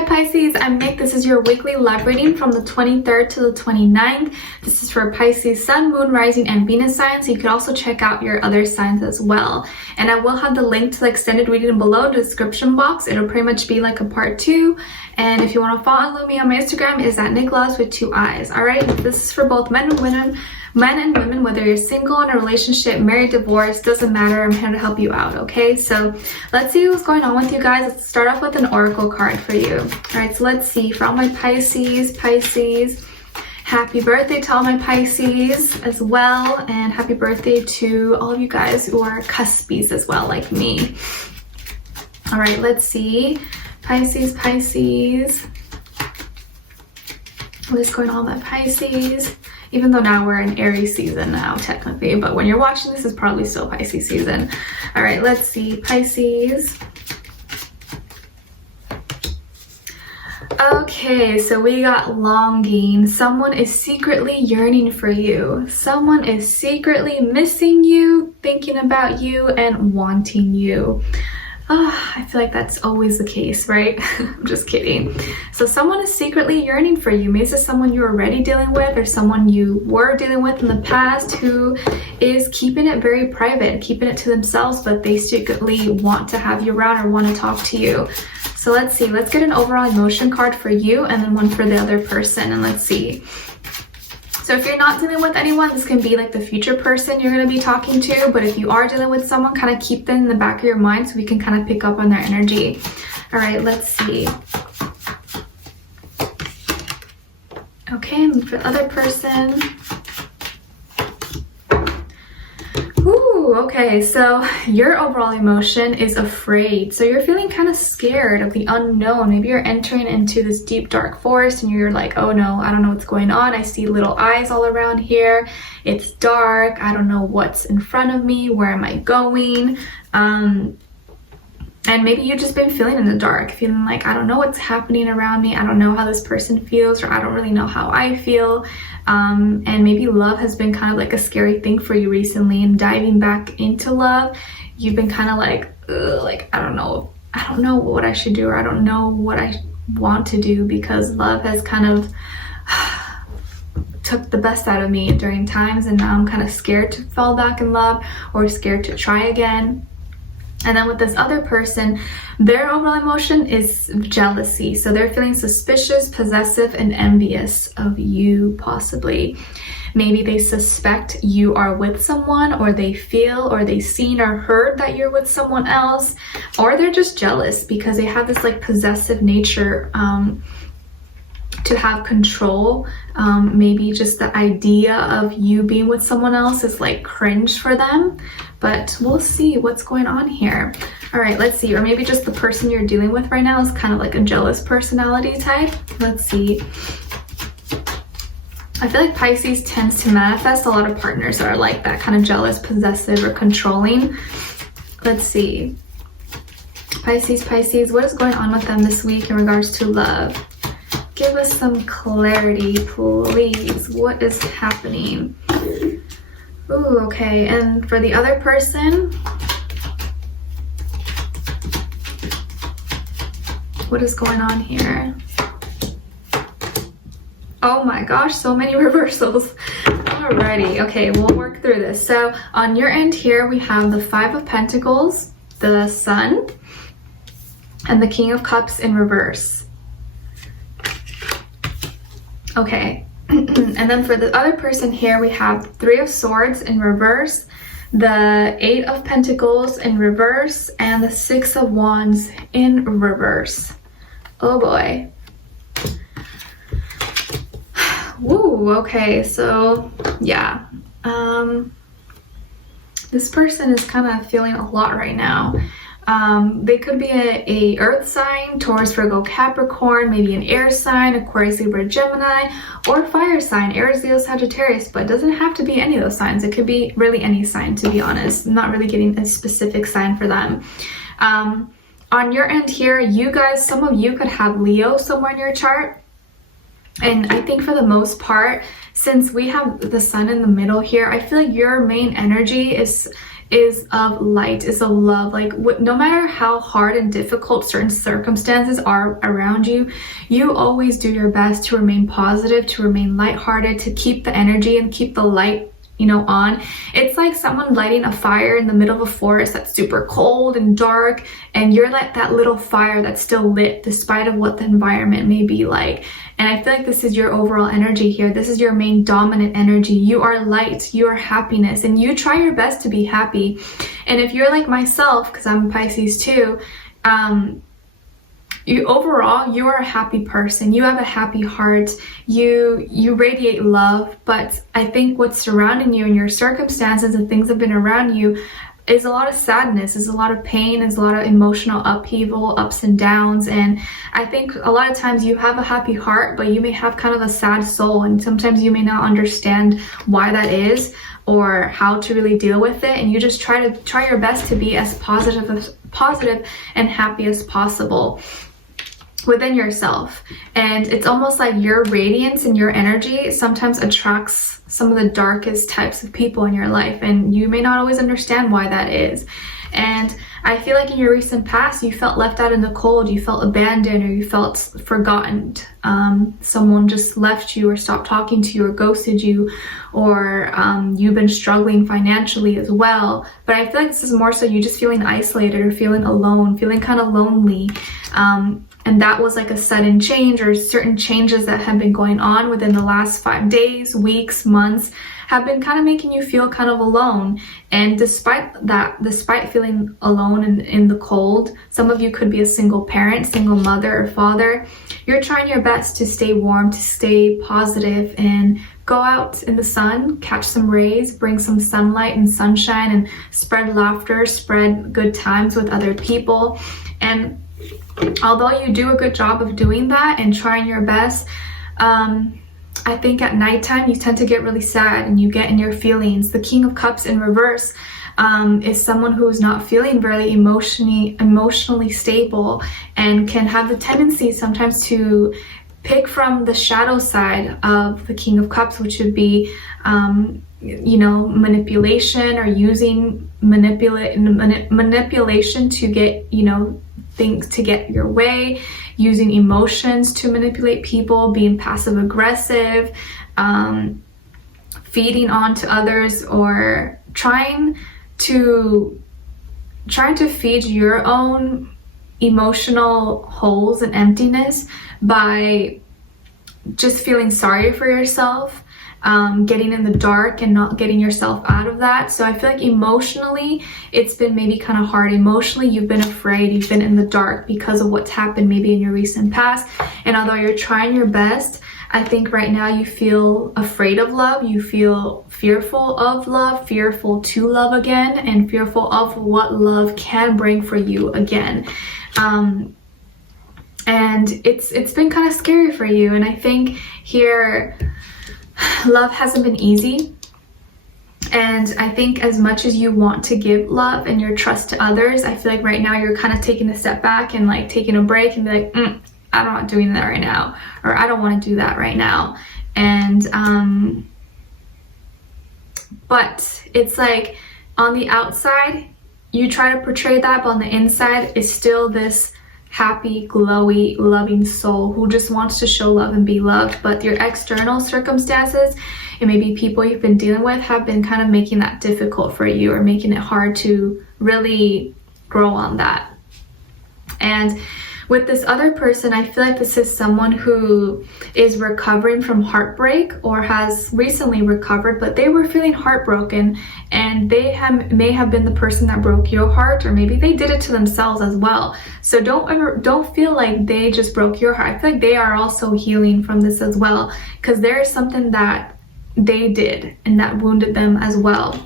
Hi Pisces, I'm Nick. This is your weekly love reading from the 23rd to the 29th. This is for Pisces, Sun, Moon, Rising, and Venus signs. So you can also check out your other signs as well. And I will have the link to the extended reading below in the description box. It'll pretty much be like a part 2. And if you want to follow me on my Instagram, is at Nicloves with 2 eyes. Alright, this is for both men and women. Whether you're single, in a relationship, married, divorced, doesn't matter. I'm here to help you out, okay? So let's see what's going on with you guys. Let's start off with an oracle card for you. All right, so let's see. For all my Pisces, happy birthday to all my Pisces as well. And happy birthday to all of you guys who are cuspies as well, like me. All right, let's see. Pisces. What is going on with Pisces? Even though now we're in Aries season now, technically, but when you're watching this, it's probably still Pisces season. All right, let's see, Pisces. Okay, so we got longing. Someone is secretly yearning for you. Someone is secretly missing you, thinking about you, and wanting you. Oh, I feel like that's always the case, right? I'm just kidding. So someone is secretly yearning for you. Maybe it's someone you're already dealing with or someone you were dealing with in the past who is keeping it very private, keeping it to themselves, but they secretly want to have you around or want to talk to you. So let's see. Let's get an overall emotion card for you and then one for the other person. And let's see. So if you're not dealing with anyone, this can be like the future person you're going to be talking to. But if you are dealing with someone, kind of keep them in the back of your mind so we can kind of pick up on their energy. All right, let's see. Okay, and for the other person. Ooh, okay, so your overall emotion is afraid. So you're feeling kind of scared of the unknown. Maybe you're entering into this deep dark forest and you're like, oh no, I don't know what's going on. I see little eyes all around here. It's dark. I don't know what's in front of me. Where am I going? And maybe you've just been feeling in the dark, feeling like, I don't know what's happening around me. I don't know how this person feels, or I don't really know how I feel. And maybe love has been kind of like a scary thing for you recently, and diving back into love, you've been kind of like, I don't know what I should do, or I don't know what I want to do, because love has kind of took the best out of me during times, and now I'm kind of scared to fall back in love or scared to try again. And then with this other person, their overall emotion is jealousy. So they're feeling suspicious, possessive, and envious of you, possibly. Maybe they suspect you are with someone, or they feel or they've seen or heard that you're with someone else, or they're just jealous because they have this like possessive nature to have control. Maybe just the idea of you being with someone else is like cringe for them, but we'll see what's going on here. All right, let's see. Or maybe just the person you're dealing with right now is kind of like a jealous personality type. Let's see. I feel like Pisces tends to manifest a lot of partners that are like that, kind of jealous, possessive, or controlling. Let's see. Pisces, what is going on with them this week in regards to love? Give us some clarity, please. What is happening? Ooh, okay. And for the other person, what is going on here? Oh my gosh, so many reversals. Alrighty, okay, we'll work through this. So on your end here, we have the 5 of Pentacles, the Sun, and the King of Cups in reverse. Okay, and then for the other person here, we have 3 of Swords in reverse, the 8 of Pentacles in reverse, and the 6 of Wands in reverse. Oh boy. Woo, okay, so yeah. This person is kind of feeling a lot right now. They could be a earth sign, Taurus, Virgo, Capricorn, maybe an air sign, Aquarius, Libra, Gemini, or fire sign, Aries, Leo, Sagittarius, but it doesn't have to be any of those signs. It could be really any sign, to be honest. I'm not really getting a specific sign for them. On your end here, you guys, some of you could have Leo somewhere in your chart. And I think for the most part, since we have the sun in the middle here, I feel like your main energy is is of light, is of love. Like no matter how hard and difficult certain circumstances are around you, you always do your best to remain positive, to remain lighthearted, to keep the energy and keep the light, you know, on. It's like someone lighting a fire in the middle of a forest that's super cold and dark, and you're like that little fire that's still lit despite of what the environment may be like. And I feel like this is your overall energy here. This is your main dominant energy. You are light, you are happiness, and you try your best to be happy. And if you're like myself, because I'm a Pisces too, overall you are a happy person. You have a happy heart. You radiate love. But I think what's surrounding you and your circumstances and things that have been around you is a lot of sadness, is a lot of pain, is a lot of emotional upheaval, ups and downs. And I think a lot of times you have a happy heart, but you may have kind of a sad soul, and sometimes you may not understand why that is or how to really deal with it. And you just try your best to be as positive and happy as possible within yourself. And it's almost like your radiance and your energy sometimes attracts some of the darkest types of people in your life, and you may not always understand why that is. And I feel like in your recent past you felt left out in the cold, you felt abandoned, or you felt forgotten. Someone just left you or stopped talking to you or ghosted you, or you've been struggling financially as well. But I feel like this is more so you just feeling isolated or feeling alone, feeling kind of lonely. And that was like a sudden change, or certain changes that have been going on within the last 5 days, weeks, months, have been kind of making you feel kind of alone. And despite feeling alone and in the cold, some of you could be a single parent, single mother or father. You're trying your best to stay warm, to stay positive, and go out in the sun, catch some rays, bring some sunlight and sunshine, and spread laughter, spread good times with other people. And although you do a good job of doing that and trying your best, I think at nighttime you tend to get really sad and you get in your feelings. The King of Cups in reverse is someone who is not feeling very emotionally stable, and can have the tendency sometimes to pick from the shadow side of the King of Cups, which would be you know, manipulation, or using manipulation to get, you know, things to get your way, using emotions to manipulate people, being passive aggressive, feeding on to others, or trying to feed your own emotional holes and emptiness by just feeling sorry for yourself, getting in the dark and not getting yourself out of that. So I feel like emotionally it's been maybe kind of hard. Emotionally you've been afraid, you've been in the dark because of what's happened maybe in your recent past. And although you're trying your best, I think right now you feel afraid of love, you feel fearful of love, fearful to love again, and fearful of what love can bring for you again. And it's been kind of scary for you. And I think here love hasn't been easy. And I think as much as you want to give love and your trust to others, I feel like right now you're kind of taking a step back and like taking a break and be like, I'm not doing that right now, or I don't want to do that right now. And but it's like on the outside you try to portray that, but on the inside is still this happy, glowy, loving soul who just wants to show love and be loved. But your external circumstances and maybe people you've been dealing with have been kind of making that difficult for you, or making it hard to really grow on that. And with this other person, I feel like this is someone who is recovering from heartbreak, or has recently recovered, but they were feeling heartbroken, and they may have been the person that broke your heart, or maybe they did it to themselves as well. So don't feel like they just broke your heart. I feel like they are also healing from this as well, because there is something that they did and that wounded them as well.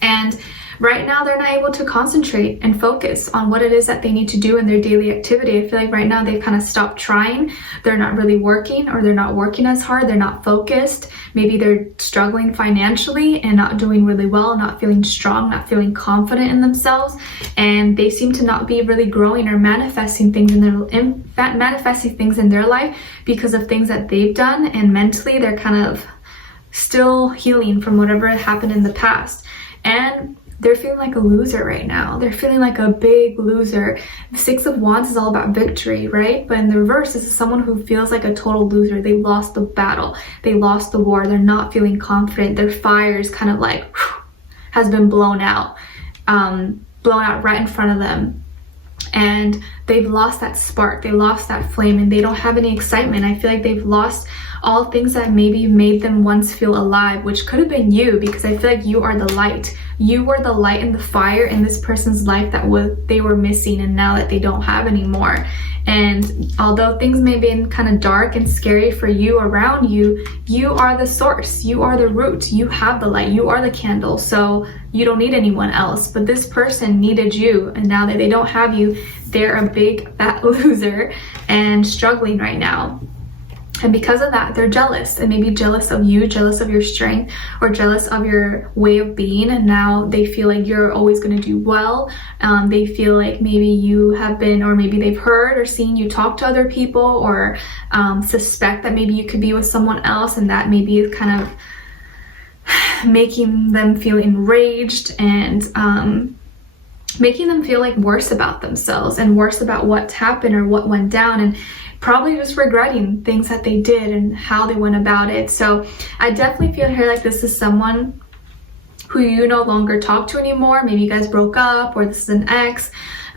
And right now they're not able to concentrate and focus on what it is that they need to do in their daily activity. I feel like right now they've kind of stopped trying. They're not really working, or they're not working as hard. They're not focused. Maybe they're struggling financially and not doing really well, not feeling strong, not feeling confident in themselves. And they seem to not be really growing or manifesting things in their life because of things that they've done. And mentally they're kind of still healing from whatever happened in the past. And they're feeling like a loser right now. They're feeling like a big loser. The Six of Wands is all about victory, right? But in the reverse, this is someone who feels like a total loser. They lost the battle. They lost the war. They're not feeling confident. Their fire is kind of like, has been blown out right in front of them. And they've lost that spark. They lost that flame, and they don't have any excitement. I feel like they've lost all things that maybe made them once feel alive, which could have been you, because I feel like you are the light. You were the light and the fire in this person's life that they were missing, and now that they don't have anymore. And although things may have been kind of dark and scary for you around you, you are the source. You are the root. You have the light. You are the candle. So you don't need anyone else. But this person needed you, and now that they don't have you, they're a big fat loser and struggling right now. And because of that, they're jealous, and maybe jealous of you, jealous of your strength, or jealous of your way of being. And now they feel like you're always going to do well. They feel like maybe you have been, or maybe they've heard or seen you talk to other people, or suspect that maybe you could be with someone else, and that maybe is kind of making them feel enraged and making them feel like worse about themselves and worse about what's happened or what went down, and probably just regretting things that they did and how they went about it. So I definitely feel here like this is someone who you no longer talk to anymore. Maybe you guys broke up, or this is an ex,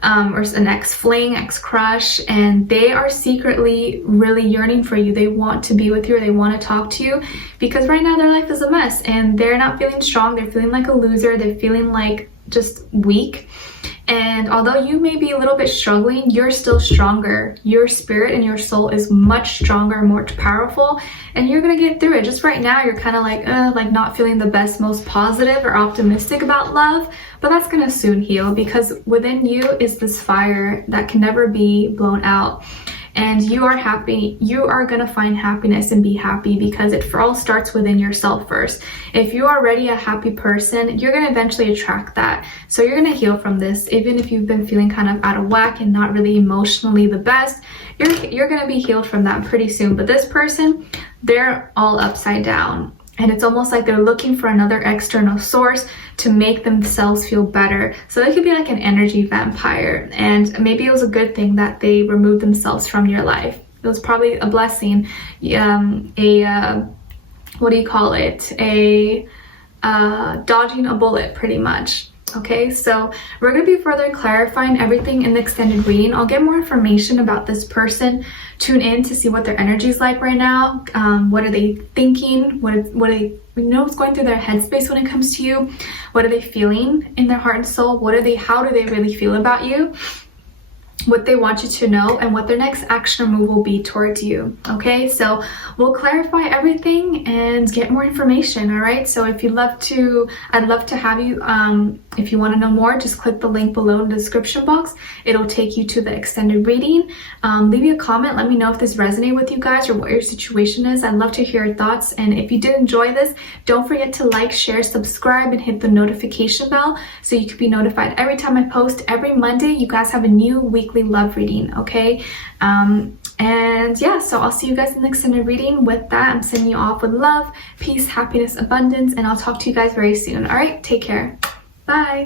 or an ex-fling, ex-crush, and they are secretly really yearning for you. They want to be with you, or they want to talk to you, because right now their life is a mess and they're not feeling strong. They're feeling like a loser. They're feeling like just weak. And although you may be a little bit struggling, you're still stronger. Your spirit and your soul is much stronger, more powerful, and you're gonna get through it. Just right now, you're kind of like not feeling the best, most positive or optimistic about love, but that's gonna soon heal, because within you is this fire that can never be blown out. And you are happy. You are gonna find happiness and be happy, because it all starts within yourself first. If you are already a happy person, you're gonna eventually attract that. So you're gonna heal from this. Even if you've been feeling kind of out of whack and not really emotionally the best, you're gonna be healed from that pretty soon. But this person, they're all upside down. And it's almost like they're looking for another external source to make themselves feel better. So they could be like an energy vampire. And maybe it was a good thing that they removed themselves from your life. It was probably a blessing. What do you call it? Dodging a bullet, pretty much. Okay, so we're going to be further clarifying everything in the extended reading. I'll get more information about this person. Tune in to see what their energy is like right now. What are they thinking? What are they, what's going through their headspace when it comes to you? What are they feeling in their heart and soul? How do they really feel about you? What they want you to know, and what their next action or move will be towards you. Okay, so we'll clarify everything and get more information. All right, so if you'd love to, I'd love to have you, if you want to know more, just click the link below in the description box. It'll take you to the extended reading. Leave me a comment, let me know if this resonated with you guys or what your situation is. I'd love to hear your thoughts. And if you did enjoy this, don't forget to like, share, subscribe, and hit the notification bell so you can be notified every time I post. Every Monday you guys have a new weekly love reading. Okay, and yeah, so I'll see you guys in the extended reading. With that, I'm sending you off with love, peace, happiness, abundance, and I'll talk to you guys very soon. All right, take care. Bye.